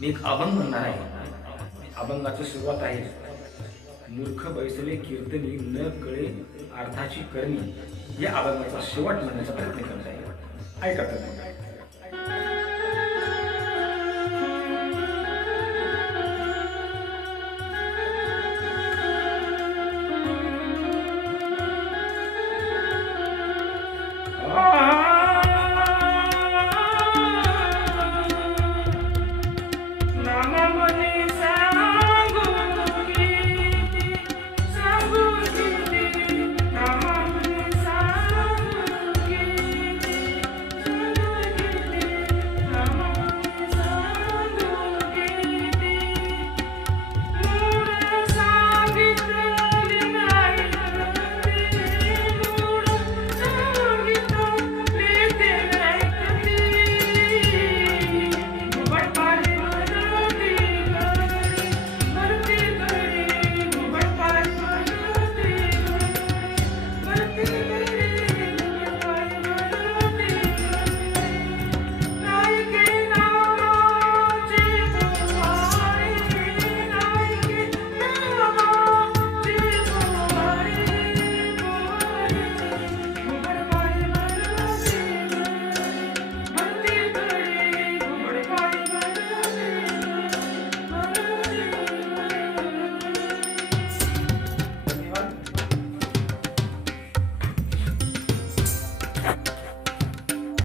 मी एक अभंग म्हणणार आहे. अभंगाची सुरुवात आहे, मूर्ख बैसले कीर्तनी न कळे अर्थाची करणी. या अभंगाचा शेवट म्हणण्याचा प्रयत्न करत आहे. ऐका तर.